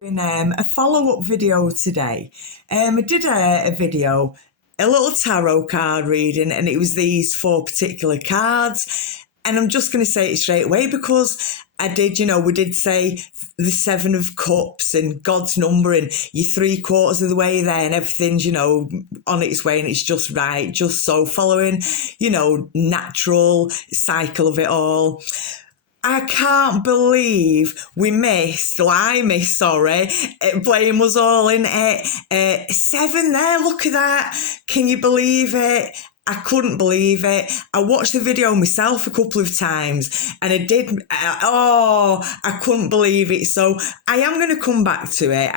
In a follow-up video today. I did a video, a little tarot card reading, and it was these four particular cards. And I'm just going to say it straight away because we did say the Seven of Cups and God's number, and you're 3/4 of the way there, and everything's, on its way, and it's just right, just so following, natural cycle of it all. I can't believe I missed, blame us all in it. Seven there, look at that. Can you believe it? I couldn't believe it. I watched the video myself a couple of times and I couldn't believe it. So I am going to come back to it.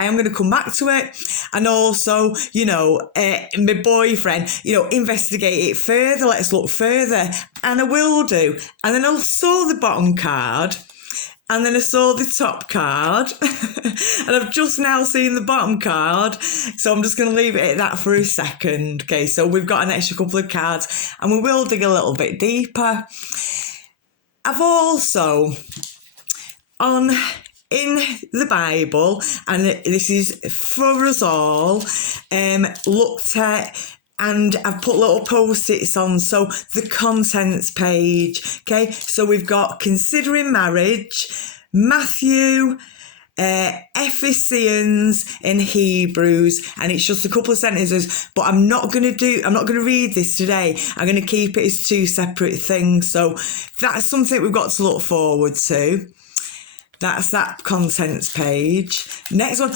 And also, my boyfriend, investigate it further. Let's look further. And I will do. And then I saw the bottom card. And then I saw the top card and I've just now seen the bottom card. So I'm just going to leave it at that for a second. Okay, so we've got an extra couple of cards and we will dig a little bit deeper. I've also, in the Bible, and this is for us all, looked at, and I've put little post-its on. So the contents page, okay? So we've got considering marriage, Matthew, Ephesians, and Hebrews, and it's just a couple of sentences, but I'm not going to read this today. I'm going to keep it as two separate things. So that's something we've got to look forward to. That's that contents page. Next one.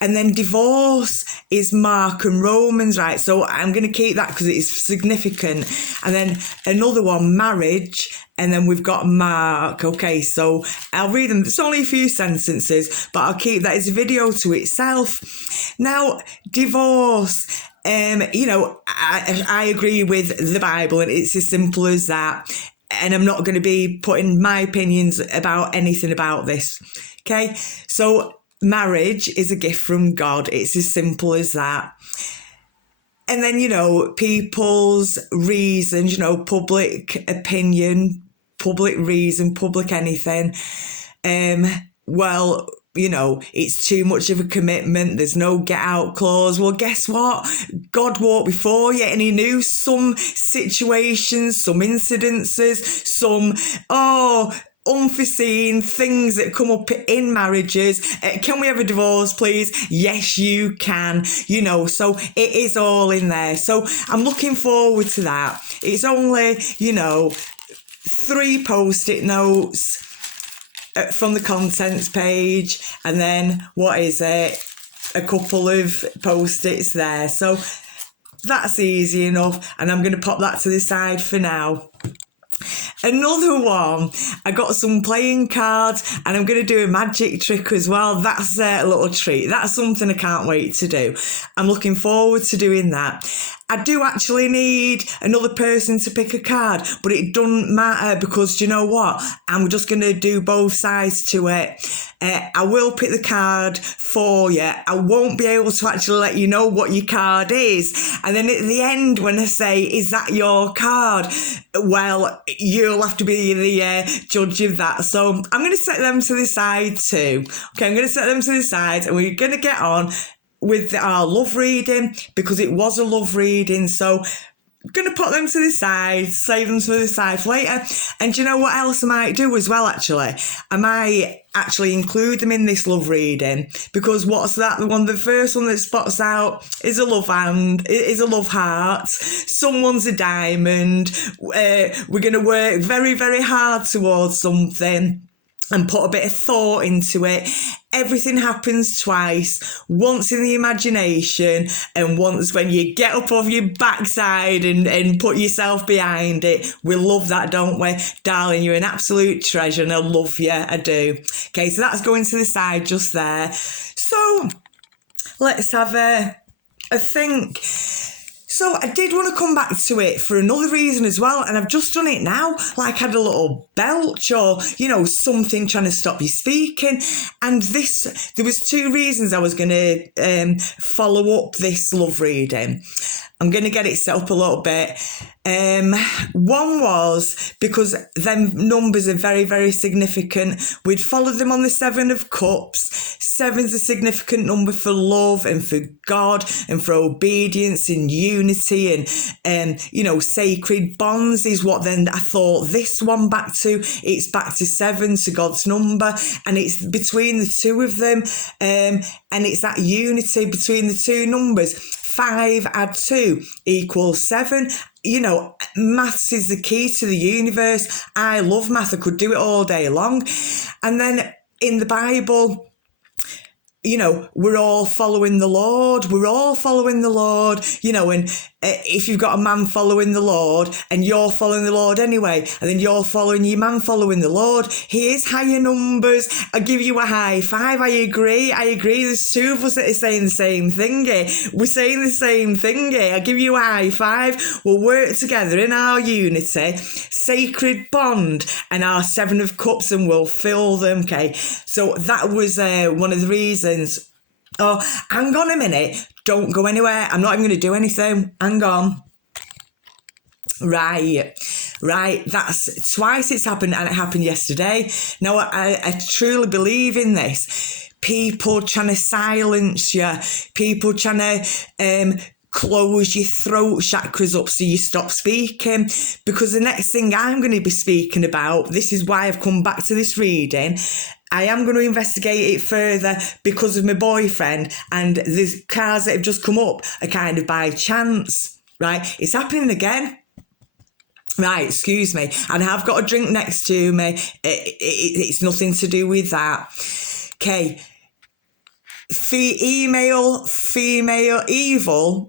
And then divorce is Mark and Romans, right? So I'm going to keep that because it's significant. And then another one, marriage. And then we've got Mark. Okay, so I'll read them. It's only a few sentences, but I'll keep that as a video to itself. Now, divorce. I agree with the Bible, and it's as simple as that. And I'm not going to be putting my opinions about anything about this. Okay, so marriage is a gift from God. It's as simple as that. And then, people's reasons, public opinion, public reason, public anything. It's too much of a commitment. There's no get out clause. Well, guess what? God walked before you and he knew some situations, some incidences, some, unforeseen things that come up in marriages. Can we have a divorce, please? Yes, you can. So it is all in there. So I'm looking forward to that. It's only, 3 post-it notes from the contents page, and then a couple of post-its there. So that's easy enough, and I'm going to pop that to the side for now. Another one, I got some playing cards and I'm going to do a magic trick as well. That's a little treat. That's something I can't wait to do. I'm looking forward to doing that. I do actually need another person to pick a card, but it doesn't matter because do you know what? I'm just going to do both sides to it. I will pick the card for you. I won't be able to actually let you know what your card is. And then at the end, when I say, is that your card? Well, you'll have to be the judge of that. So I'm going to set them to the side too. Okay, I'm going to set them to the side and we're going to get on with our love reading because it was a love reading. So I'm going to put them to the side, save them to the side for later. And do you know what else I might do as well, actually? I might actually include them in this love reading because what's that? The first one that spots out is a love hand, is a love heart. Someone's a diamond. We're going to work very, very hard towards something and put a bit of thought into it. Everything happens twice, once in the imagination and once when you get up off your backside and put yourself behind it. We love that, don't we? Darling, you're an absolute treasure and I love you, I do. Okay, so that's going to the side just there. So let's have a think. So I did want to come back to it for another reason as well, and I've just done it now, like I had a little belch or, something trying to stop you speaking. And there was two reasons I was going to follow up this love reading. I'm going to get it set up a little bit. One was because them numbers are very, very significant. We'd followed them on the Seven of Cups. Seven's a significant number for love and for God and for obedience and unity and sacred bonds is what then I thought this one back to. It's back to 7, to God's number, and it's between the two of them. And it's that unity between the two numbers. 5 add 2 equals 7. Maths is the key to the universe. I love math. I could do it all day long. And then in the Bible, we're all following the Lord. We're all following the Lord, and if you've got a man following the Lord and you're following the Lord anyway, and then you're following your man following the Lord, here's higher numbers. I'll give you a high five. I agree. There's two of us that are saying the same thing here. We're saying the same thing here. I'll give you a high five. We'll work together in our unity, sacred bond, and our 7 of Cups, and we'll fill them. Okay. So that was one of the reasons. Oh, hang on a minute. Don't go anywhere. I'm not even going to do anything. Hang on. Right. That's twice it's happened, and it happened yesterday. Now, I truly believe in this. People trying to silence you. People trying to close your throat chakras up so you stop speaking. Because the next thing I'm going to be speaking about, this is why I've come back to this reading, I am going to investigate it further because of my boyfriend, and the cards that have just come up are kind of by chance, right? It's happening again. Right, excuse me. And I've got a drink next to me. It's nothing to do with that. Okay. Evil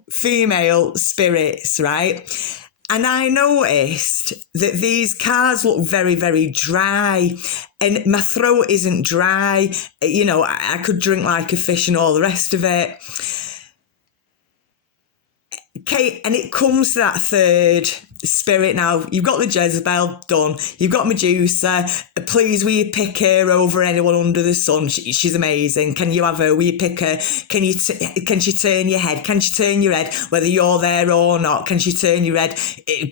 female spirits, right? And I noticed that these cards look very, very dry, and my throat isn't dry. I could drink like a fish and all the rest of it. Okay, and it comes to that third spirit now. You've got the Jezebel, done. You've got Medusa. Please, will you pick her over anyone under the sun? She's amazing. Can you have her? Will you pick her? Can she turn your head? Can she turn your head whether you're there or not? Can she turn your head?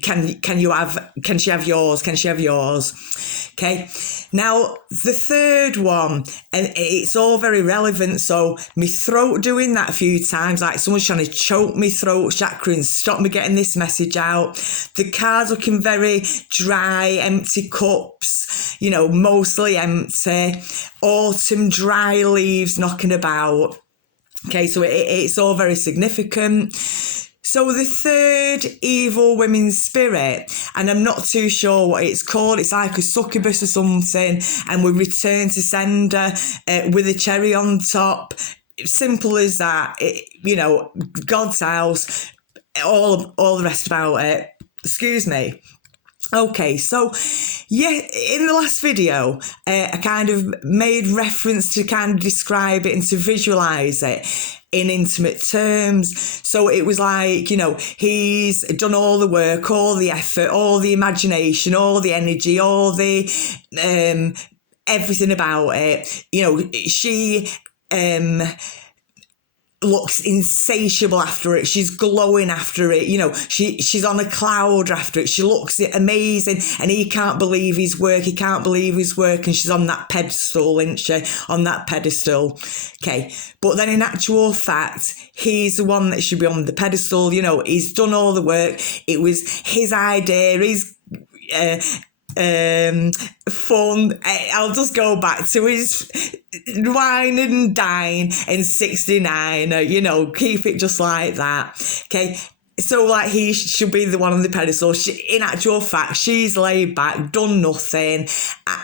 Can she have yours? Can she have yours? Okay. Now, the third one, and it's all very relevant. So, my throat doing that a few times, like someone's trying to choke my throat chakra and stop me getting this message out. The cards looking very dry, empty cups, mostly empty. Autumn, dry leaves knocking about. Okay, so it's all very significant. So the third evil women's spirit, and I'm not too sure what it's called. It's like a succubus or something, and we return to sender with a cherry on top. Simple as that. God's house, all the rest about it. Excuse me. Okay, so yeah, in the last video, I kind of made reference to kind of describe it and to visualise it in intimate terms. So it was like, he's done all the work, all the effort, all the imagination, all the energy, all the everything about it. She looks insatiable after it. She's glowing after it. She's on a cloud after it. She looks amazing, and he can't believe his work. He can't believe his work, and she's on that pedestal, isn't she? On that pedestal. Okay. But then in actual fact, he's the one that should be on the pedestal. He's done all the work. It was his idea, his fun. I'll just go back to his wine and dine in 69, keep it just like that. Okay. So like he should be the one on the pedestal. In actual fact, she's laid back, done nothing,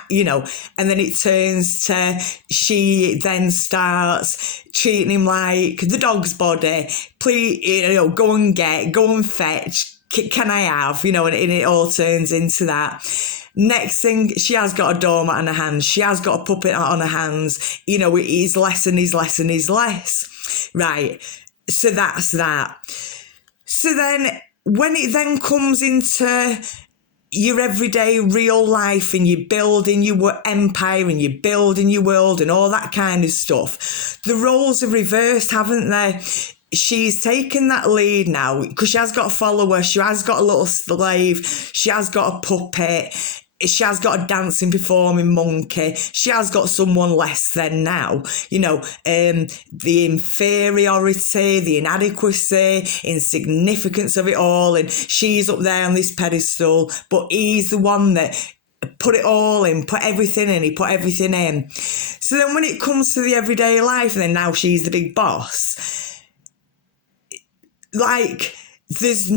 and then it turns to she then starts treating him like the dog's body. Please, go and fetch. Can I have, and it all turns into that. Next thing, she has got a doormat on her hands. She has got a puppet on her hands. He's less and he's less and he's less. Right. So that's that. So then when it then comes into your everyday real life and you're building your empire and you're building your world and all that kind of stuff, the roles are reversed, haven't they? She's taken that lead now because she has got a follower, she has got a little slave, she has got a puppet, she has got a dancing, performing monkey, she has got someone less than now. The inferiority, the inadequacy, insignificance of it all, and she's up there on this pedestal, but he's the one that put it all in, put everything in, he put everything in. So then when it comes to the everyday life, and then now she's the big boss, like, there's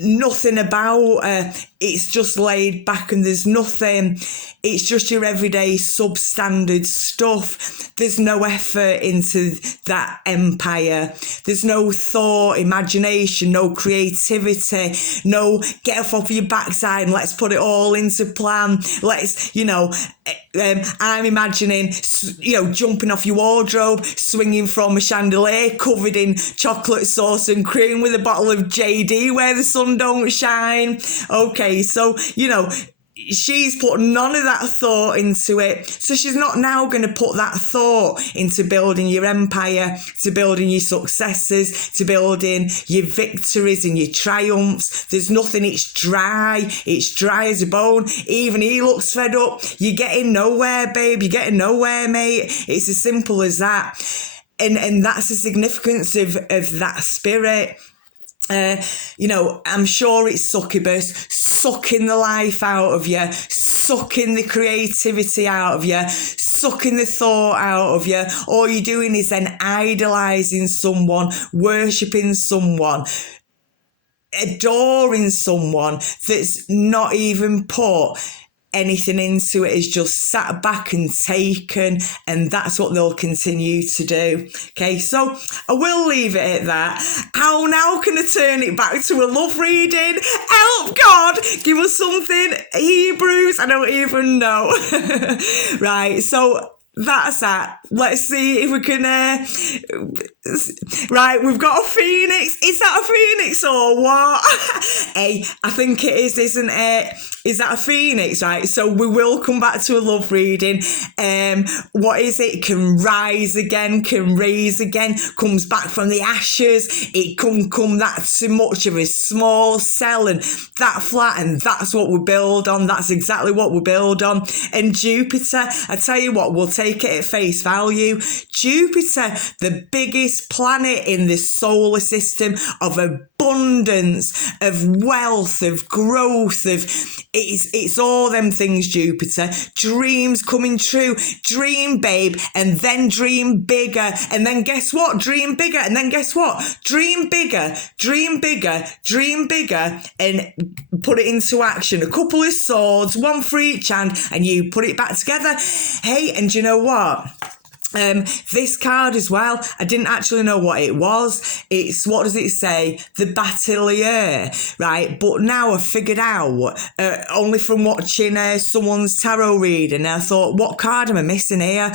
nothing about her. It's just laid back and there's nothing. It's just your everyday substandard stuff. There's no effort into that empire. There's no thought, imagination, no creativity, no get off your backside and let's put it all into plan. Let's, I'm imagining, jumping off your wardrobe, swinging from a chandelier covered in chocolate sauce and cream with a bottle of JD where the sun don't shine. Okay, so, she's put none of that thought into it. So she's not now going to put that thought into building your empire, to building your successes, to building your victories and your triumphs. There's nothing. It's dry as a bone. Even he looks fed up. You're getting nowhere, babe. You're getting nowhere, mate. It's as simple as that. And that's the significance of that spirit. I'm sure it's succubus, sucking the life out of you, sucking the creativity out of you, sucking the thought out of you. All you're doing is then idolising someone, worshipping someone, adoring someone that's not even put anything into it, is just sat back and taken, and that's what they'll continue to do. Okay, so I will leave it at that. How now can I turn it back to a love reading? Help, God, give us something. Hebrews, I don't even know. Right, so that's that. Let's see if we can. Right, we've got a phoenix. Is that a phoenix or what? Hey, I think it is, isn't it? Is that a phoenix? Right, so we will come back to a love reading. What is it? Can rise again, can raise again, comes back from the ashes. It can come that too much of a small cell and that flat, and that's what we build on. That's exactly what we build on. And Jupiter, I tell you what, we'll take it at face value. Jupiter, the biggest planet in this solar system, of abundance, of wealth, of growth, it's all them things, Jupiter. Dreams coming true. Dream, babe, and then dream bigger. And then guess what? Dream bigger. And then guess what? Dream bigger, dream bigger, dream bigger, and put it into action. A couple of swords, one for each hand, and you put it back together. Hey, and do you know what? This card as well, I didn't actually know what it was. It's, what does it say? The Batelier, right? But now I figured out, only from watching someone's tarot reading, I thought, what card am I missing here?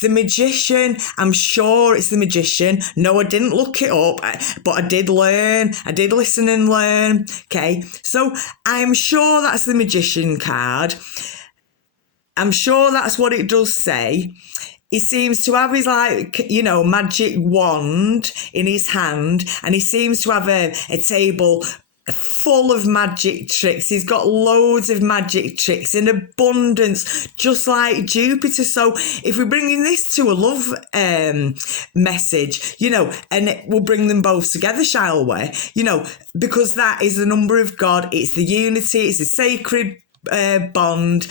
The Magician. I'm sure it's the Magician. No, I didn't look it up, but I did learn. I did listen and learn. Okay, so I'm sure that's the Magician card. I'm sure that's what it does say. He seems to have his, magic wand in his hand, and he seems to have a table full of magic tricks. He's got loads of magic tricks in abundance, just like Jupiter. So if we're bringing this to a love message, and we'll bring them both together, shall we? Because that is the number of God. It's the unity. It's a sacred bond.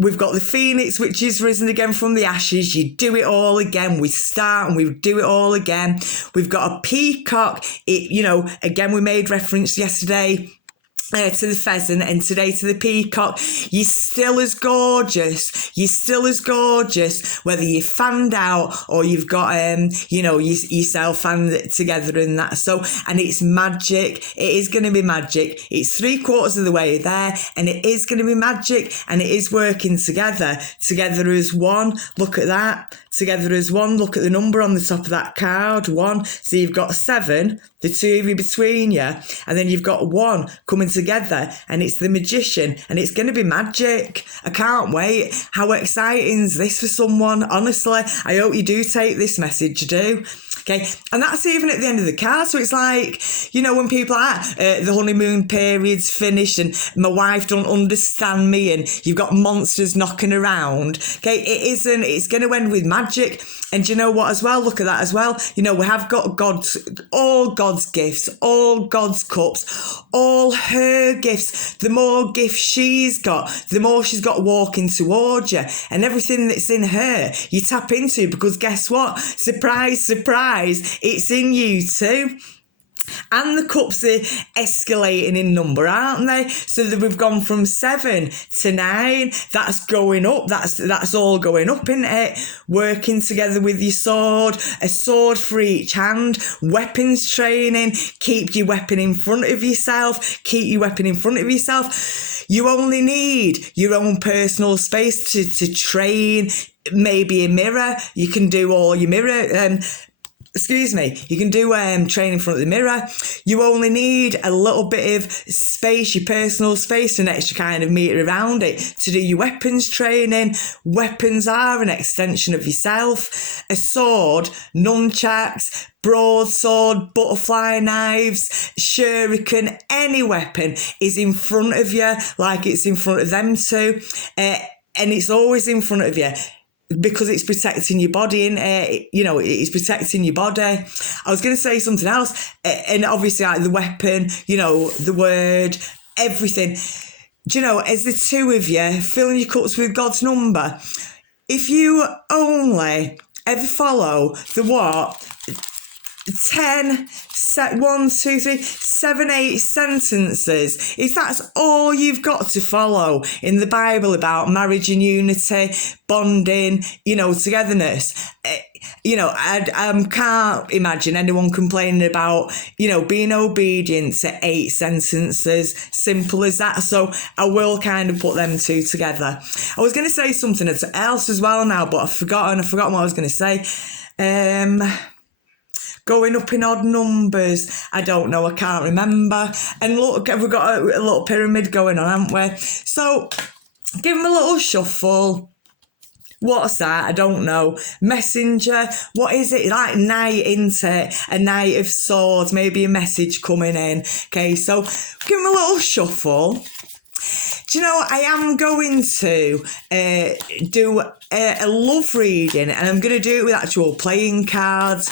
We've got the phoenix, which is risen again from the ashes. You do it all again. We start and we do it all again. We've got a peacock. Again, we made reference yesterday to the pheasant, and today to the peacock. You're still as gorgeous. You're still as gorgeous, whether you're fanned out or you've got, yourself fanned together and that. So, and it's magic. It is going to be magic. It's 3/4 of the way there, and it is going to be magic, and it is working together as one. Look at that. together as one. Look at the number on the top of that card, 1. So you've got 7, the 2 of you between you, and then you've got 1 coming together, and it's the Magician, and it's going to be magic. I can't wait. How exciting is this for someone? Honestly, I hope you do take this message, do. Okay, and that's even at the end of the card. So it's like, you know, when people are the honeymoon period's finished and my wife don't understand me and you've got monsters knocking around. Okay, it isn't. It's going to end with magic. And do you know what as well? Look at that as well. You know, we have got all God's gifts, all God's cups, all her gifts. The more gifts she's got, the more she's got walking towards you. And everything that's in her, you tap into, because guess what? Surprise, surprise, it's in you too. And the cups are escalating in number, aren't they? So that we've gone from 7 to 9. That's going up. That's all going up, isn't it? Working together with your sword, a sword for each hand, weapons training, keep your weapon in front of yourself, keep your weapon in front of yourself. You only need your own personal space to train, maybe a mirror. You can do all your mirror, you can do train in front of the mirror. You only need a little bit of space, your personal space, an extra kind of metre around it to do your weapons training. Weapons are an extension of yourself. A sword, nunchucks, broadsword, butterfly knives, shuriken, any weapon is in front of you like it's in front of them too. And it's always in front of you, because it's protecting your body, it's protecting your body. I was going to say something else, and obviously like the weapon, the word, everything. Do you know, as the 2 of you filling your cups with God's number, if you only ever follow the 1, 2, 3, 7, 8 sentences, if that's all you've got to follow in the Bible about marriage and unity, bonding, togetherness, I can't imagine anyone complaining about, being obedient to 8 sentences, simple as that. So I will kind of put them 2 together. I was going to say something else as well now, but I've forgotten what I was going to say. Going up in odd numbers. I don't know. I can't remember. And look, we've got a little pyramid going on, haven't we? So give them a little shuffle. What's that? I don't know. Messenger. What is it? Like knight, isn't it? A knight of swords. Maybe a message coming in. Okay, so give them a little shuffle. Do you know, I am going to do a love reading, and I'm going to do it with actual playing cards.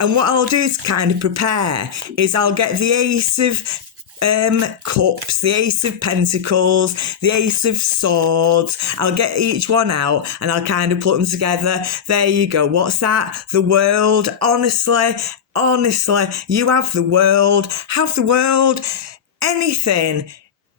And what I'll do to kind of prepare is I'll get the Ace of Cups, the Ace of Pentacles, the Ace of Swords. I'll get each one out and I'll kind of put them together. There you go. What's that? The World. Honestly, you have the world. Have the world. Anything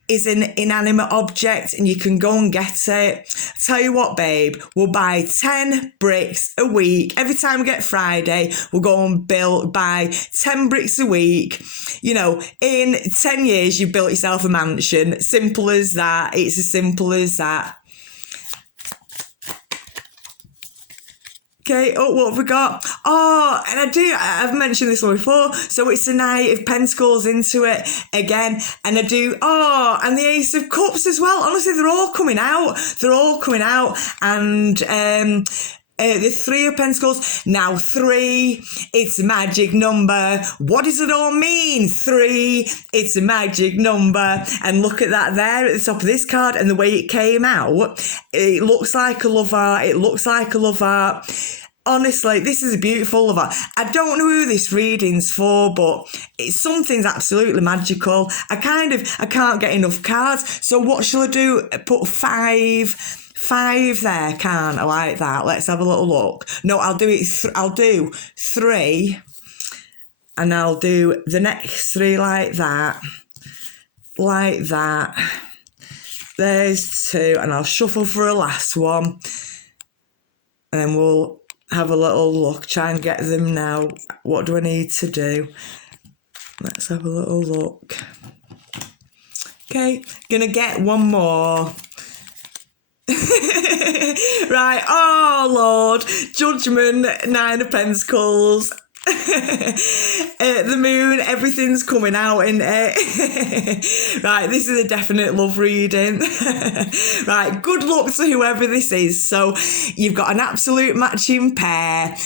is an inanimate object and you can go and get it. Tell you what, babe, we'll buy 10 bricks a week. Every time we get Friday, we'll go and buy 10 bricks a week. In 10 years, you've built yourself a mansion. Simple as that. It's as simple as that. Okay, what have we got? And I've mentioned this one before. So it's the Knight of Pentacles into it again. And and the Ace of Cups as well. Honestly, they're all coming out. And the 3 of Pentacles. Now 3, it's a magic number. What does it all mean? 3, it's a magic number. And look at that there at the top of this card, and the way it came out, it looks like a love art. Honestly, this is a beautiful love art. I don't know who this reading's for, but something's absolutely magical. I can't get enough cards. So what shall I do? Put 5 there, can't I? Like that. Let's have a little look. No, I'll do it. I'll do 3, and I'll do the next 3 like that. There's 2, and I'll shuffle for a last one, and then we'll have a little look. Try and get them now. What do I need to do? Let's have a little look. Okay, gonna get one more. Right, oh Lord, Judgment, Nine of Pentacles. The moon, everything's coming out in it. Right, this is a definite love reading. Right, good luck to whoever this is. So you've got an absolute matching pair.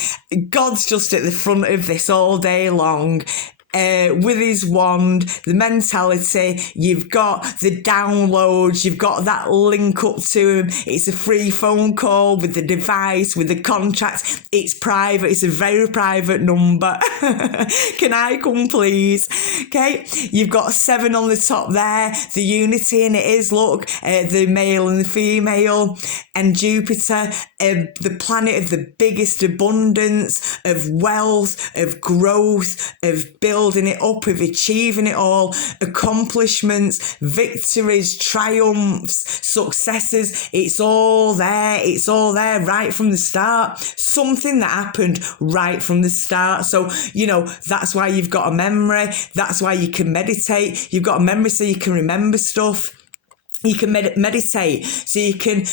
God's just at the front of this all day long. With his wand, the mentality, you've got the downloads, you've got that link up to him. It's a free phone call with the device, with the contract. It's private, it's a very private number. Can I come, please? Okay, you've got 7 on the top there, the unity, and it is, look, the male and the female, and Jupiter, the planet of the biggest abundance, of wealth, of growth, of building it up, of achieving it all, accomplishments, victories, triumphs, successes. It's all there right from the start. Something that happened right from the start. So, that's why you've got a memory. That's why you can meditate. You've got a memory so you can remember stuff. You can meditate so you can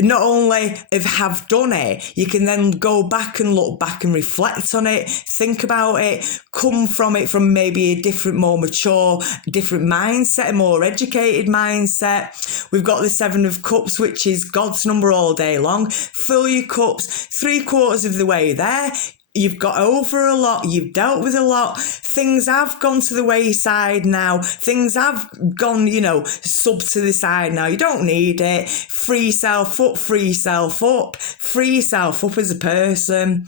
not only have done it, you can then go back and look back and reflect on it, think about it, come from it from maybe a different, more mature, different mindset, a more educated mindset. We've got the 7 of Cups, which is God's number all day long. Fill your cups 3/4 of the way there. You've got over a lot, you've dealt with a lot, things have gone to the wayside now, things have gone, sub to the side now, you don't need it. Free yourself up, free yourself up, free yourself up as a person.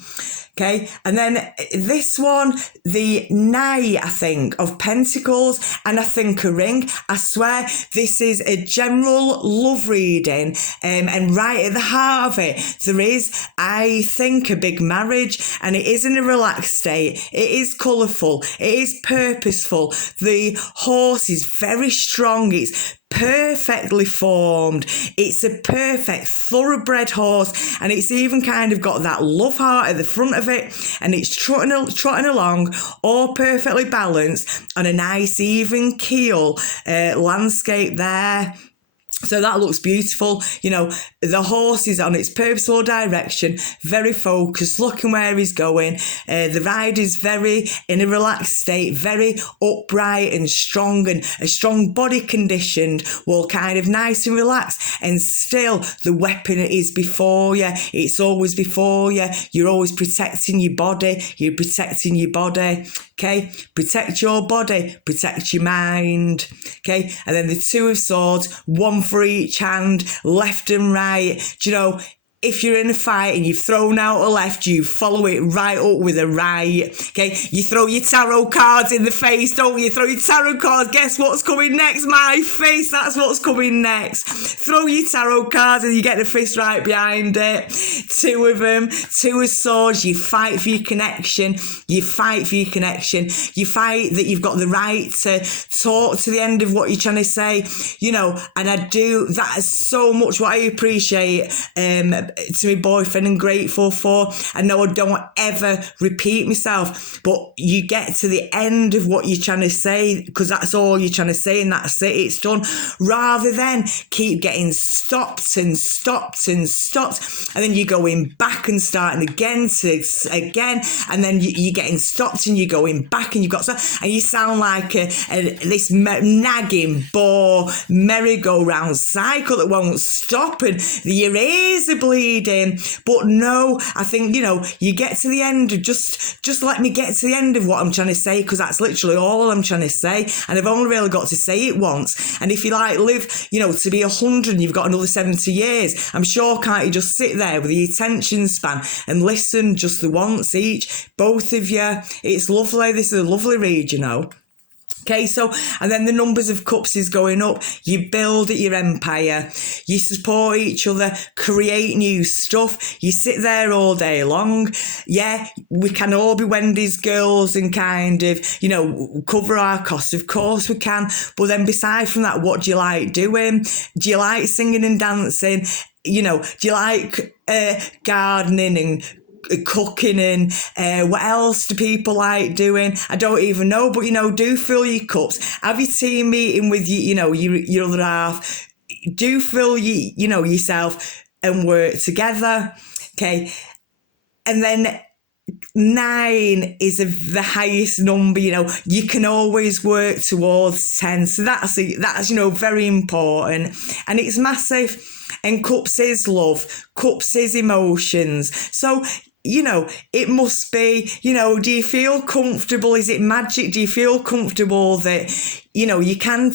Okay, and then this one, the Knight, I think, of Pentacles, and I think a ring. I swear, this is a general love reading, and right at the heart of it, there is, I think, a big marriage, and it is in a relaxed state. It is colourful. It is purposeful. The horse is very strong. It's perfectly formed. It's a perfect thoroughbred horse, and it's even kind of got that love heart at the front of it, and it's trotting along, all perfectly balanced on a nice even keel landscape there. So that looks beautiful. The horse is on its purposeful direction, very focused, looking where he's going. The rider is very in a relaxed state, very upright and strong, and a strong body conditioned, well, kind of nice and relaxed. And still, the weapon is before you. It's always before you. You're always protecting your body. You're protecting your body. Okay, protect your body, protect your mind. Okay, and then the 2 of Swords, 1 for each hand, left and right. Do if you're in a fight and you've thrown out a left, you follow it right up with a right. Okay, you throw your tarot cards in the face, don't you? Throw your tarot cards. Guess what's coming next? My face. That's what's coming next. Throw your tarot cards and you get the fist right behind it. 2 of them, 2 of Swords. You fight for your connection. You fight for your connection. You fight that you've got the right to talk to the end of what you're trying to say. And I do. That is so much what I appreciate. To my boyfriend and grateful for. I know I don't ever repeat myself, but you get to the end of what you're trying to say, because that's all you're trying to say, and that's it, it's done, rather than keep getting stopped, and then you're going back and starting again, and then you're getting stopped and you're going back, and and you sound like this nagging bore merry-go-round cycle that won't stop, and your ears are bleeding. But no, I think, you get to the end of just let me get to the end of what I'm trying to say, because that's literally all I'm trying to say, and I've only really got to say it once. And if you live, to be 100 and you've got another 70 years, I'm sure, can't you just sit there with your attention span and listen just the once each, both of you? It's lovely. This is a lovely read, Okay, so, and then the numbers of cups is going up. You build your empire. You support each other, create new stuff. You sit there all day long. Yeah, we can all be Wendy's girls and kind of, cover our costs. Of course we can. But then beside from that, what do you like doing? Do you like singing and dancing? Do you like gardening and cooking, and what else do people like doing? I don't even know, but do fill your cups, have your team meeting with your other half, do fill yourself and work together. Okay. And then 9 is the highest number. You can always work towards 10. So that's very important, and it's massive. And cups is love, cups is emotions. So it must be, do you feel comfortable? Is it magic? Do you feel comfortable that, you can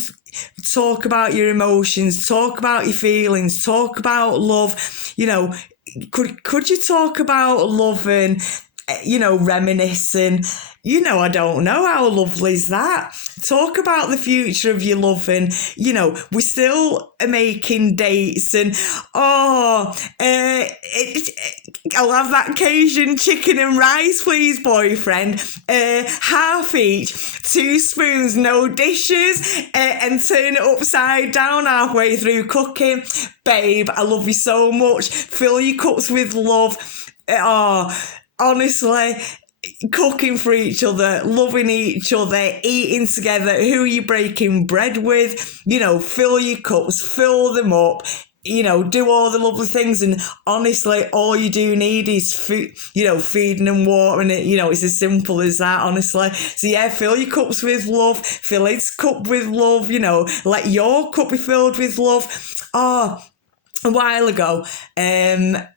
talk about your emotions, talk about your feelings, talk about love? Could you talk about love and, reminiscing? I don't know, how lovely is that? Talk about the future of your love, and, we still are making dates, and, I'll have that Cajun chicken and rice, please, boyfriend. Half each, 2 spoons, no dishes, and turn it upside down halfway through cooking. Babe, I love you so much. Fill your cups with love. Honestly, cooking for each other, loving each other, eating together. Who are you breaking bread with? Fill your cups, fill them up. Do all the lovely things. And honestly, all you do need is food, feeding and watering it. It's as simple as that, honestly. So yeah, fill your cups with love, fill his cup with love, let your cup be filled with love. A while ago, and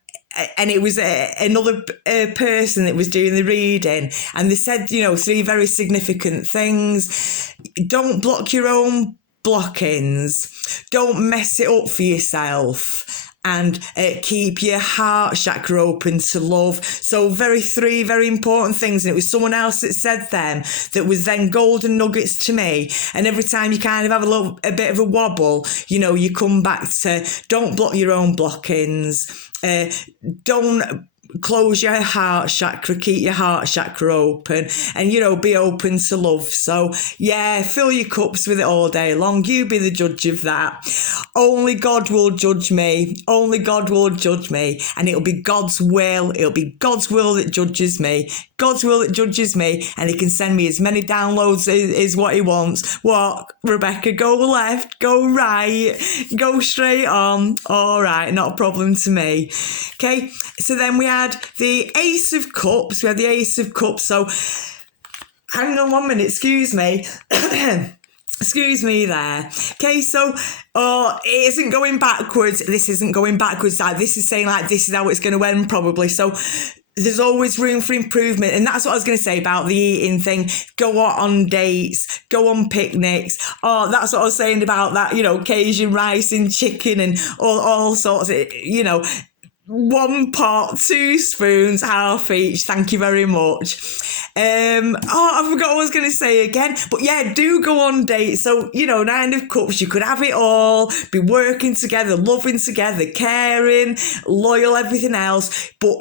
it was another person that was doing the reading, and they said, 3 very significant things. Don't block your own blockings. Don't mess it up for yourself. And keep your heart chakra open to love. So 3 very important things. And it was someone else that said them that was then golden nuggets to me. And every time you kind of have a bit of a wobble, you come back to don't block your own blockings. Don't close your heart chakra, keep your heart chakra open, and be open to love. So yeah, fill your cups with it all day long. You be the judge of that. Only God will judge me. Only God will judge me, and it'll be God's will. It'll be God's will that judges me. God's will that judges me, and he can send me as many downloads as what he wants. What, Rebecca? Go left, go right, go straight on. All right, not a problem to me. Okay, so then we had the Ace of Cups. We had the Ace of Cups. So hang on 1 minute, excuse me. Excuse me there. Okay, so it isn't going backwards. This isn't going backwards. This is saying this is how it's going to end probably. So there's always room for improvement. And that's what I was going to say about the eating thing. Go on dates, go on picnics. That's what I was saying about that, Cajun rice and chicken and all sorts of, 1 pot, 2 spoons, half each. Thank you very much. I forgot what I was going to say again. But yeah, do go on dates. So, 9 of Cups, you could have it all, be working together, loving together, caring, loyal, everything else. But,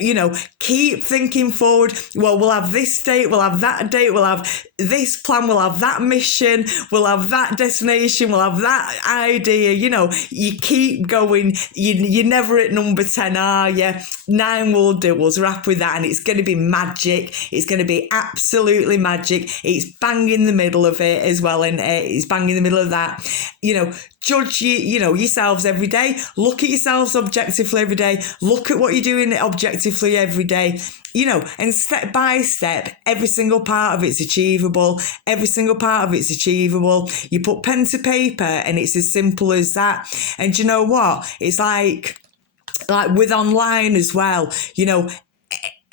keep thinking forward. Well, we'll have this date, we'll have that date, we'll have this plan, we'll have that mission, we'll have that destination, we'll have that idea. You keep going. You're never at number 10, are you? 9 will do. We'll wrap with that, and it's going to be magic. It's going to be absolutely magic. It's bang in the middle of it as well, and it's bang in the middle of that. Judge yourselves every day. Look at yourselves objectively every day. Look at what you're doing objectively every day. And step by step, every single part of it's achievable. Every single part of it's achievable. You put pen to paper, and it's as simple as that. And you know what? It's like with online as well,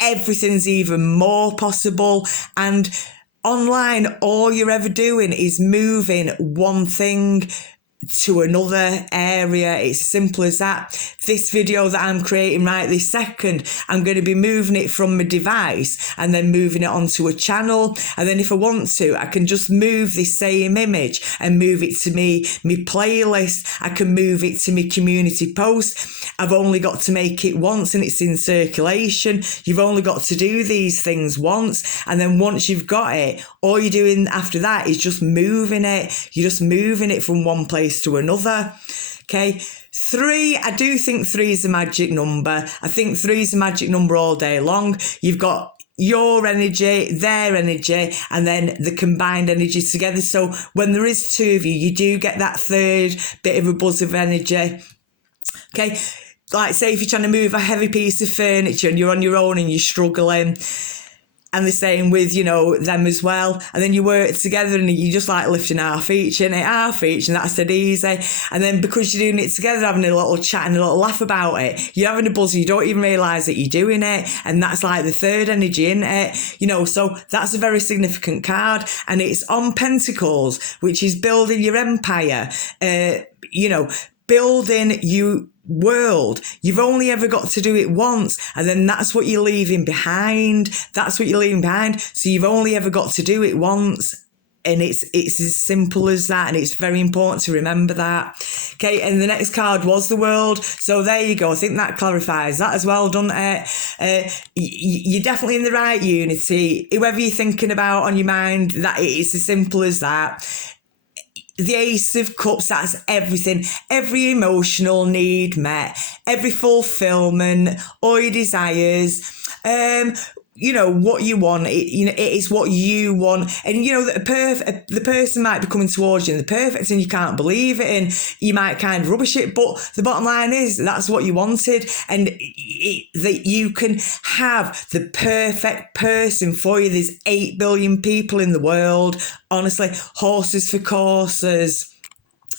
everything's even more possible. And online, all you're ever doing is moving one thing to another area. It's as simple as that. This video that I'm creating right this second, I'm going to be moving it from my device and then moving it onto a channel. And then if I want to, I can just move this same image and move it to me playlist. I can move it to my community post. I've only got to make it once and it's in circulation. You've only got to do these things once. And then once you've got it, all you're doing after that is just moving it. You're just moving it from one place to another. Okay, 3, I do think 3 is a magic number. I think 3 is a magic number all day long. You've got your energy, their energy, and then the combined energies together. So when there is two of you, you do get that third bit of a buzz of energy. Okay, like say if you're trying to move a heavy piece of furniture and you're on your own and you're struggling, and the same with, them as well. And then you work together and you just like lifting half each, and that's dead easy. And then because you're doing it together, having a little chat and a little laugh about it, you're having a buzz, you don't even realise that you're doing it. And that's like the third energy, isn't it? So that's a very significant card. And it's on Pentacles, which is building your empire, building you world. You've only ever got to do it once, and then that's what you're leaving behind. So you've only ever got to do it once, and it's as simple as that, and it's very important to remember that. Okay, and the next card was the world. So there you go. I think that clarifies that as well, doesn't it? You're definitely in the right unity. Whoever you're thinking about on your mind, that it's as simple as that. The Ace of Cups, that's everything. Every emotional need met, every fulfillment, all your desires, what you want. It is what you want. And, the person might be coming towards you and the perfect and you can't believe it and you might kind of rubbish it. But the bottom line is that's what you wanted, and that you can have the perfect person for you. There's 8 billion people in the world. Honestly, horses for courses.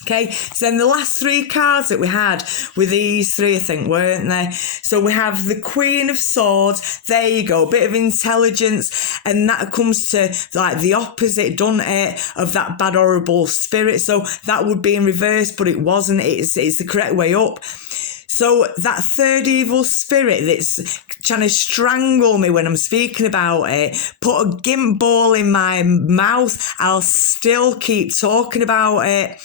Okay, so then the last 3 cards that we had were these 3, I think, weren't they? So we have the Queen of Swords. There you go, a bit of intelligence, and that comes to like the opposite, doesn't it, of that bad, horrible spirit. So that would be in reverse, but it wasn't. It's the correct way up. So that third evil spirit that's trying to strangle me when I'm speaking about it, put a gimp ball in my mouth, I'll still keep talking about it.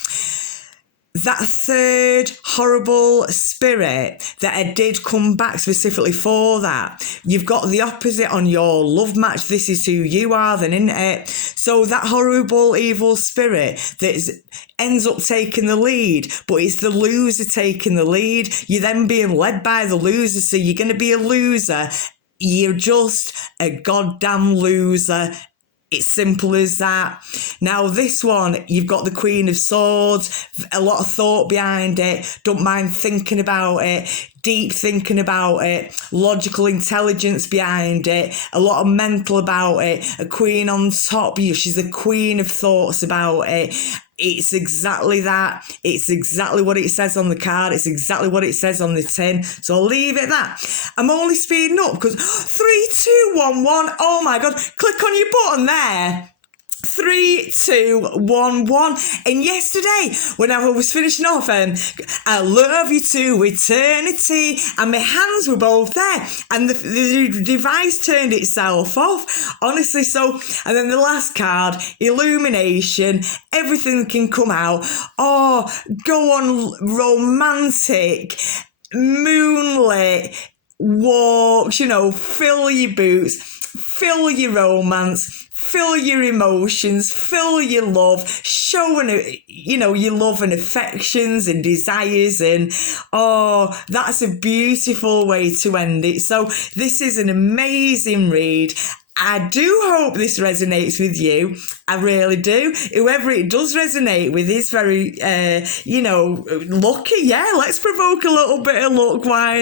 That third horrible spirit that I did come back specifically for that. You've got the opposite on your love match. This is who you are then, isn't it? So that horrible evil spirit that ends up taking the lead, but it's the loser taking the lead. You're then being led by the loser, so you're going to be a loser. You're just a goddamn loser. It's simple as that. Now, this one, you've got the Queen of Swords, a lot of thought behind it, don't mind thinking about it, deep thinking about it, logical intelligence behind it, a lot of mental about it, a queen on top. She's a queen of thoughts about it. It's exactly that. It's exactly what it says on the card. It's exactly what it says on the tin. So I'll leave it at that. I'm only speeding up because 3, 2, 1, 1. Oh my God. Click on your button there. 3, 2, 1, 1. And yesterday, when I was finishing off, I love you to eternity, and my hands were both there, and the device turned itself off. Honestly, so, and then the last card, illumination, everything can come out. Oh, go on, romantic, moonlit walks, fill your boots, fill your romance, fill your emotions, fill your love, showing, your love and affections and desires. And, that's a beautiful way to end it. So this is an amazing read. I do hope this resonates with you. I really do. Whoever it does resonate with is very, lucky. Yeah, let's provoke a little bit of luck. Why